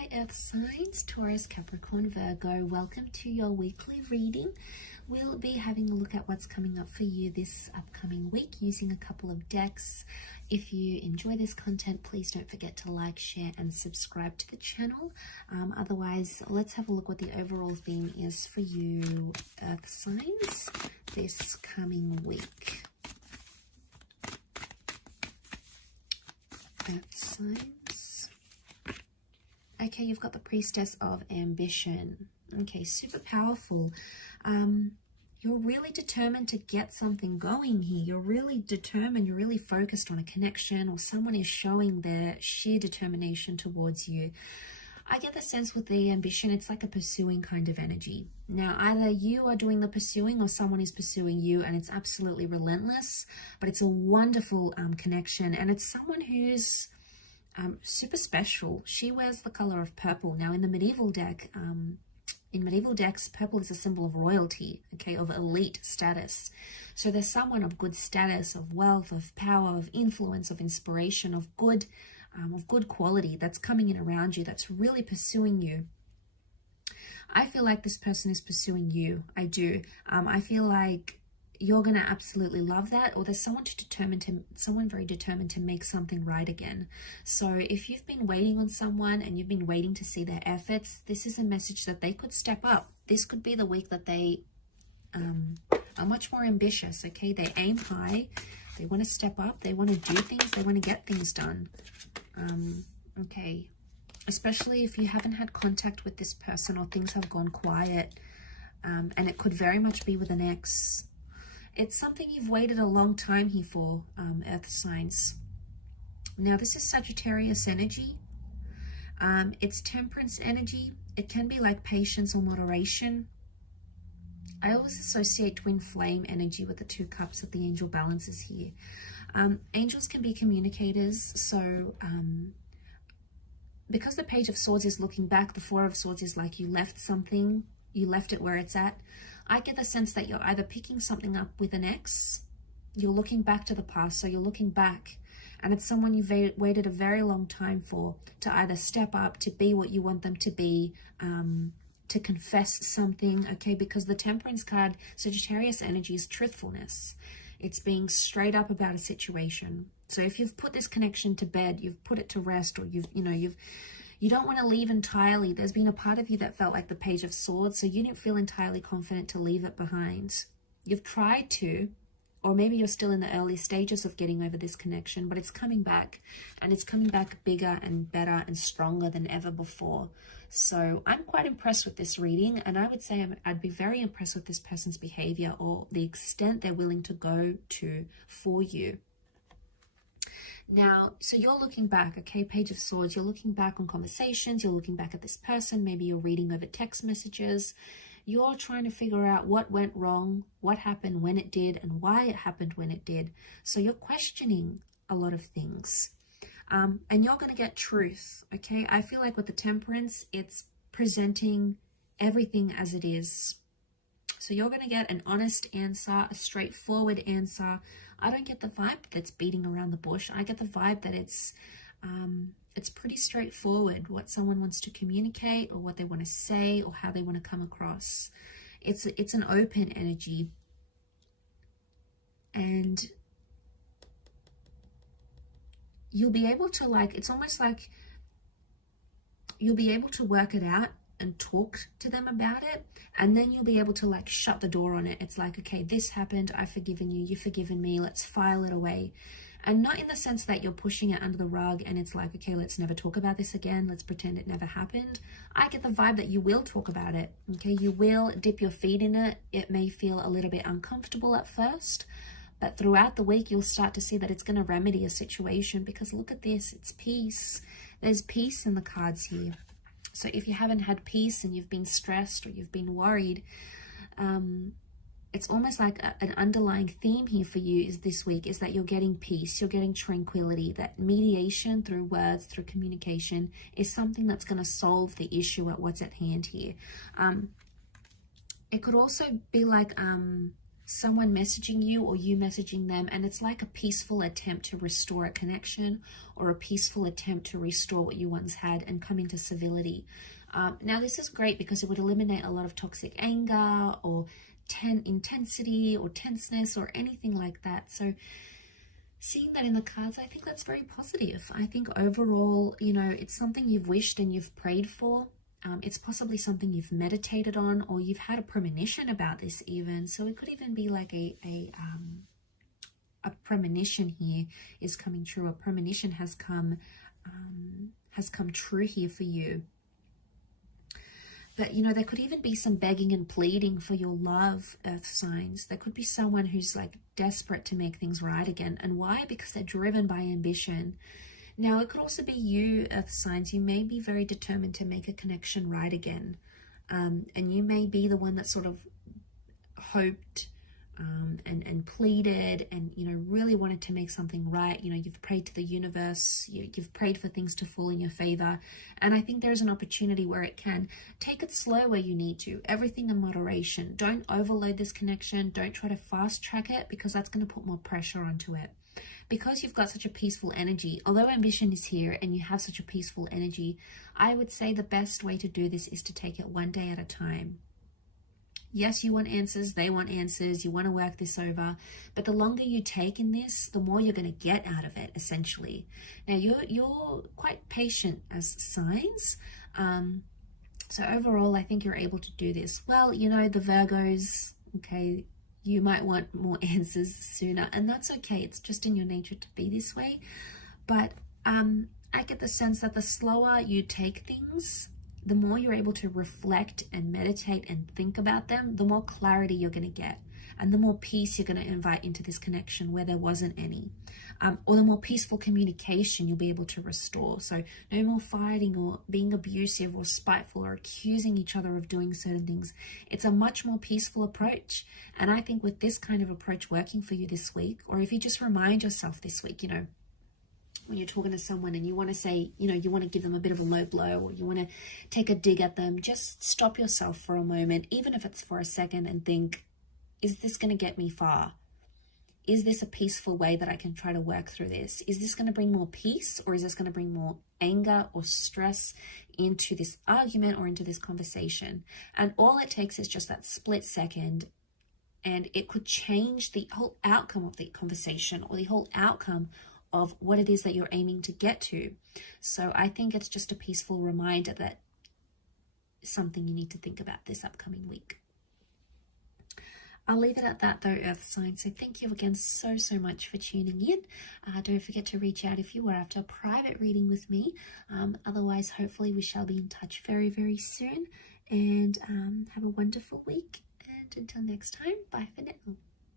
Hi Earth signs, Taurus, Capricorn, Virgo. Welcome to your weekly reading. We'll be having a look at what's coming up for you this upcoming week using a couple of decks. If you enjoy this content, please don't forget to like, share and subscribe to the channel. Otherwise, let's have a look what the overall theme is for you Earth signs this coming week. Earth signs. Okay, you've got the Priestess of Ambition. Okay, super powerful. You're really determined to get something going here. You're really determined, you're really focused on a connection, or someone is showing their sheer determination towards you. I get the sense with the ambition, it's like a pursuing kind of energy. Now, either you are doing the pursuing or someone is pursuing you, and it's absolutely relentless, but it's a wonderful connection, and it's someone who's super special. She wears the color of purple. Now in the medieval deck, in medieval decks, purple is a symbol of royalty, okay, of elite status. So there's someone of good status, of wealth, of power, of influence, of inspiration, of good quality that's coming in around you, that's really pursuing you. I feel like this person is pursuing you. I do. I feel like you're going to absolutely love that, or there's someone very determined to make something right again. So if you've been waiting on someone and you've been waiting to see their efforts, this is a message that they could step up. This could be the week that they are much more ambitious, okay? They aim high, they want to step up, they want to do things, they want to get things done. Okay, especially if you haven't had contact with this person or things have gone quiet, and it could very much be with an ex. It's something you've waited a long time here for, Earth signs. Now, this is Sagittarius energy. It's Temperance energy. It can be like patience or moderation. I always associate twin flame energy with the 2 cups that the angel balances here. Angels can be communicators. So because the Page of Swords is looking back, the 4 of Swords is like you left something, you left it where it's at. I get the sense that you're either picking something up with an ex, you're looking back to the past, so you're looking back, and it's someone you've waited a very long time for, to either step up, to be what you want them to be, to confess something, okay? Because the Temperance card, Sagittarius energy, is truthfulness. It's being straight up about a situation. So if you've put this connection to bed, you've put it to rest, or you don't want to leave entirely. There's been a part of you that felt like the Page of Swords, so you didn't feel entirely confident to leave it behind. You've tried to, or maybe you're still in the early stages of getting over this connection, but it's coming back, and it's coming back bigger and better and stronger than ever before. So I'm quite impressed with this reading, and I would say I'd be very impressed with this person's behavior or the extent they're willing to go to for you. Now, so you're looking back, okay, Page of Swords, you're looking back on conversations, you're looking back at this person, maybe you're reading over text messages, you're trying to figure out what went wrong, what happened when it did, and why it happened when it did. So you're questioning a lot of things, and you're going to get truth, okay? I feel like with the Temperance, it's presenting everything as it is. So you're going to get an honest answer, a straightforward answer. I don't get the vibe that's beating around the bush. I get the vibe that it's pretty straightforward what someone wants to communicate, or what they want to say, or how they want to come across. It's an open energy, and you'll be able to, like, it's almost like you'll be able to work it out and talk to them about it, and then you'll be able to, like, shut the door on it. It's like, okay, this happened, I've forgiven you, you've forgiven me, let's file it away. And not in the sense that you're pushing it under the rug and it's like, okay, let's never talk about this again, let's pretend it never happened. I get the vibe that you will talk about it, okay? You will dip your feet in it. It may feel a little bit uncomfortable at first, but throughout the week you'll start to see that it's going to remedy a situation, because look at this, it's peace. There's peace in the cards here. So if you haven't had peace and you've been stressed or you've been worried, it's almost like an underlying theme here for you is this week is that you're getting peace, you're getting tranquility, that mediation through words, through communication is something that's going to solve the issue at what's at hand here. It could also be like someone messaging you or you messaging them, and it's like a peaceful attempt to restore a connection or a peaceful attempt to restore what you once had and come into civility. Now, this is great because it would eliminate a lot of toxic anger or intensity or tenseness or anything like that. So seeing that in the cards, I think that's very positive. I think overall, you know, it's something you've wished and you've prayed for. It's possibly something you've meditated on, or you've had a premonition about this even. So it could even be like a premonition here is coming true. A premonition has come true here for you. But, you know, there could even be some begging and pleading for your love, earth signs. There could be someone who's like desperate to make things right again. And why? Because they're driven by ambition. Now, it could also be you, earth signs. You may be very determined to make a connection right again. And you may be the one that sort of hoped and pleaded and, you know, really wanted to make something right. You know, you've prayed to the universe, you've prayed for things to fall in your favor. And I think there's an opportunity where it can. Take it slow where you need to, everything in moderation. Don't overload this connection. Don't try to fast track it, because that's going to put more pressure onto it. Because you've got such a peaceful energy, although ambition is here and you have such a peaceful energy, I would say the best way to do this is to take it one day at a time. Yes, you want answers, they want answers, you want to work this over, but the longer you take in this, the more you're going to get out of it, essentially. Now, you're quite patient as signs, so overall, I think you're able to do this. Well, you know, the Virgos, okay, you might want more answers sooner, and that's okay. It's just in your nature to be this way, but I get the sense that the slower you take things, the more you're able to reflect and meditate and think about them, the more clarity you're going to get, and the more peace you're going to invite into this connection where there wasn't any, or the more peaceful communication you'll be able to restore. So no more fighting or being abusive or spiteful or accusing each other of doing certain things. It's a much more peaceful approach. And I think with this kind of approach working for you this week, or if you just remind yourself this week, you know, when you're talking to someone and you want to say, you know, you want to give them a bit of a low blow, or you want to take a dig at them, just stop yourself for a moment, even if it's for a second, and think, is this going to get me far? Is this a peaceful way that I can try to work through this? Is this going to bring more peace, or is this going to bring more anger or stress into this argument or into this conversation? And all it takes is just that split second, and it could change the whole outcome of the conversation or the whole outcome of what it is that you're aiming to get to. So I think it's just a peaceful reminder that something you need to think about this upcoming week. I'll leave it at that though, earth signs. So thank you again so much for tuning in. Don't forget to reach out if you are after a private reading with me. Otherwise, hopefully we shall be in touch very soon. And have a wonderful week. And until next time, bye for now.